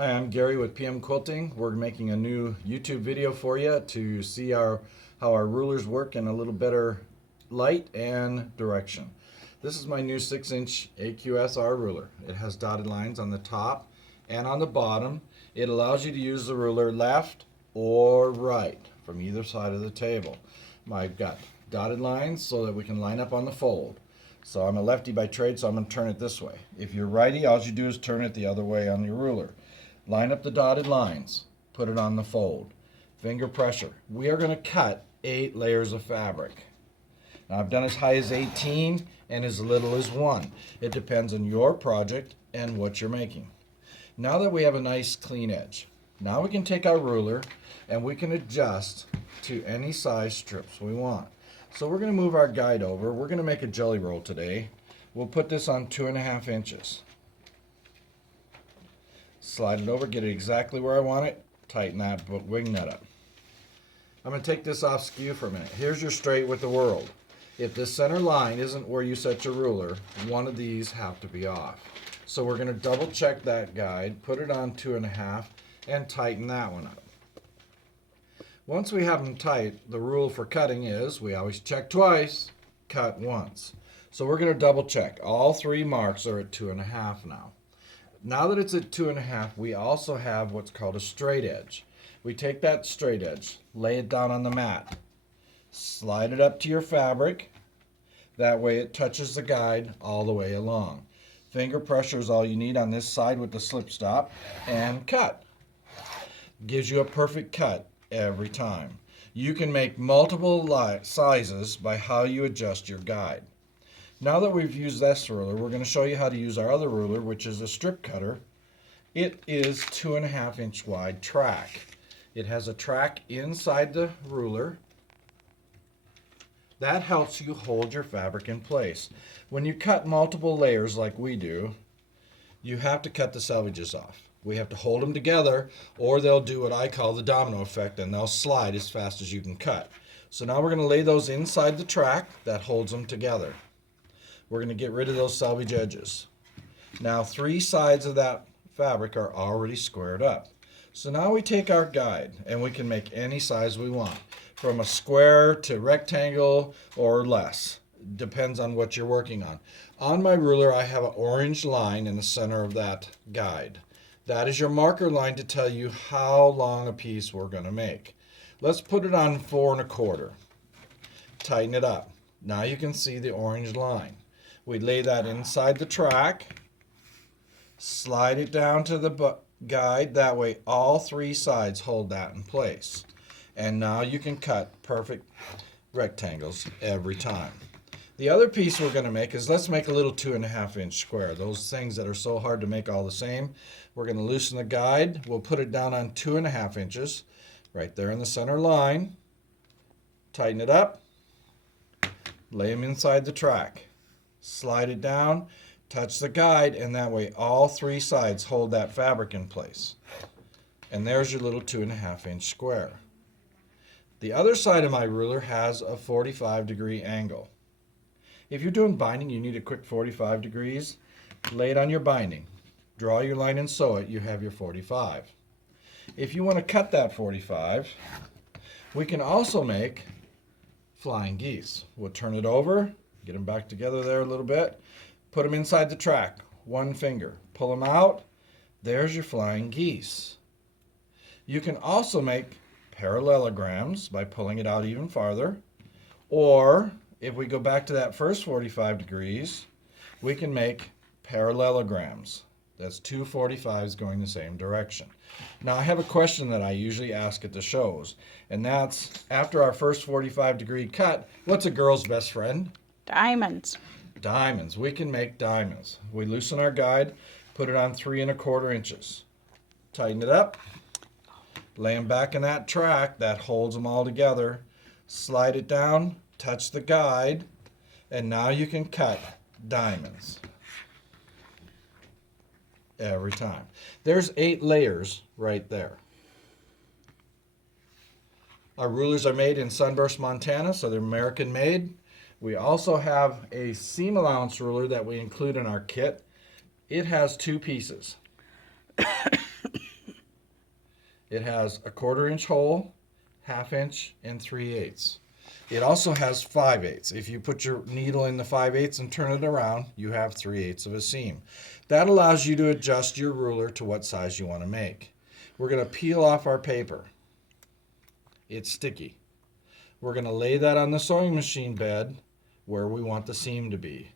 Hi, I'm Gary with PM Quilting. We're making a new YouTube video for you to see how our rulers work in a little better light and direction. This is my new 6-inch AQSR ruler. It has dotted lines on the top and on the bottom. It allows you to use the ruler left or right from either side of the table. I've got dotted lines so that we can line up on the fold. So I'm a lefty by trade, so I'm going to turn it this way. If you're righty, all you do is turn it the other way on your ruler. Line up the dotted lines, put it on the fold. Finger pressure. We are going to cut 8 layers of fabric. Now I've done as high as 18 and as little as 1. It depends on your project and what you're making. Now that we have a nice clean edge, now we can take our ruler and we can adjust to any size strips we want. So we're going to move our guide over. We're going to make a jelly roll today. We'll put this on 2.5 inches. Slide it over, get it exactly where I want it, tighten that wing nut up. I'm going to take this off skew for a minute. Here's your straight with the world. If the center line isn't where you set your ruler, one of these have to be off. So we're going to double check that guide, put it on 2.5, and tighten that one up. Once we have them tight, the rule for cutting is we always check twice, cut once. So we're going to double check. All 3 marks are at 2.5 now. Now that it's at 2.5, we also have what's called a straight edge. We take that straight edge, lay it down on the mat, slide it up to your fabric. That way it touches the guide all the way along. Finger pressure is all you need on this side with the slip stop, and cut. Gives you a perfect cut every time. You can make multiple sizes by how you adjust your guide. Now that we've used this ruler, we're going to show you how to use our other ruler, which is a strip cutter. It is 2.5 inch wide track. It has a track inside the ruler. That helps you hold your fabric in place. When you cut multiple layers like we do, you have to cut the selvages off. We have to hold them together or they'll do what I call the domino effect and they'll slide as fast as you can cut. So now we're going to lay those inside the track that holds them together. We're going to get rid of those selvage edges. Now 3 sides of that fabric are already squared up. So now we take our guide and we can make any size we want, from a square to rectangle or less. Depends on what you're working on. On my ruler I have an orange line in the center of that guide. That is your marker line to tell you how long a piece we're going to make. Let's put it on 4.25. Tighten it up. Now you can see the orange line. We lay that inside the track, slide it down to the guide, that way all 3 sides hold that in place. And now you can cut perfect rectangles every time. The other piece we're going to make is, let's make a little 2.5 inch square. Those things that are so hard to make all the same. We're going to loosen the guide. We'll put it down on 2.5 inches, right there in the center line. Tighten it up, lay them inside the track. Slide it down, touch the guide, and that way all 3 sides hold that fabric in place. And there's your little 2.5 inch square. The other side of my ruler has a 45-degree angle. If you're doing binding, you need a quick 45 degrees. Lay it on your binding. Draw your line and sew it. You have your 45. If you want to cut that 45, we can also make flying geese. We'll turn it over. Get them back together there a little bit. Put them inside the track. 1 finger. Pull them out. There's your flying geese. You can also make parallelograms by pulling it out even farther. Or if we go back to that first 45 degrees, we can make parallelograms. That's 2 45s going the same direction. Now I have a question that I usually ask at the shows, and that's, after our first 45-degree cut, what's a girl's best friend? Diamonds. Diamonds. We can make diamonds. We loosen our guide, put it on 3.25 inches. Tighten it up. Lay them back in that track that holds them all together. Slide it down, touch the guide, and now you can cut diamonds every time. There's 8 layers right there. Our rulers are made in Sunburst, Montana, so they're American made. We also have a seam allowance ruler that we include in our kit. It has 2 pieces. It has a 1/4 inch hole, 1/2 inch, and 3/8. It also has 5/8. If you put your needle in the 5/8 and turn it around, you have 3/8 of a seam. That allows you to adjust your ruler to what size you want to make. We're going to peel off our paper. It's sticky. We're going to lay that on the sewing machine bed where we want the seam to be.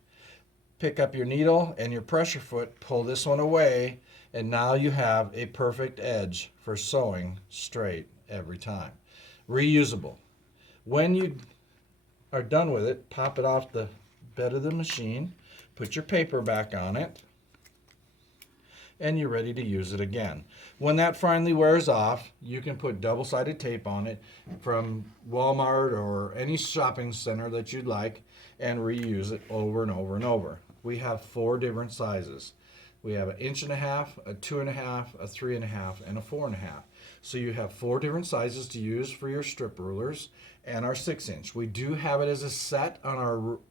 Pick up your needle and your pressure foot, pull this one away, and now you have a perfect edge for sewing straight every time. Reusable. When you are done with it, pop it off the bed of the machine, put your paper back on it, and you're ready to use it again. When that finally wears off, you can put double-sided tape on it from Walmart or any shopping center that you'd like and reuse it over and over and over. We have 4 different sizes. We have an 1.5 inch, a 2.5, a 3.5, and a 4.5. So you have 4 different sizes to use for your strip rulers and our 6-inch. We do have it as a set on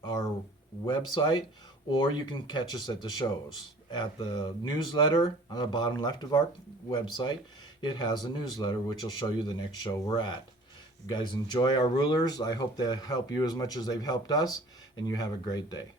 our website, or you can catch us at the shows. At the newsletter on the bottom left of our website, it has a newsletter which will show you the next show we're at. You guys enjoy our rulers. I hope they help you as much as they've helped us, and you have a great day.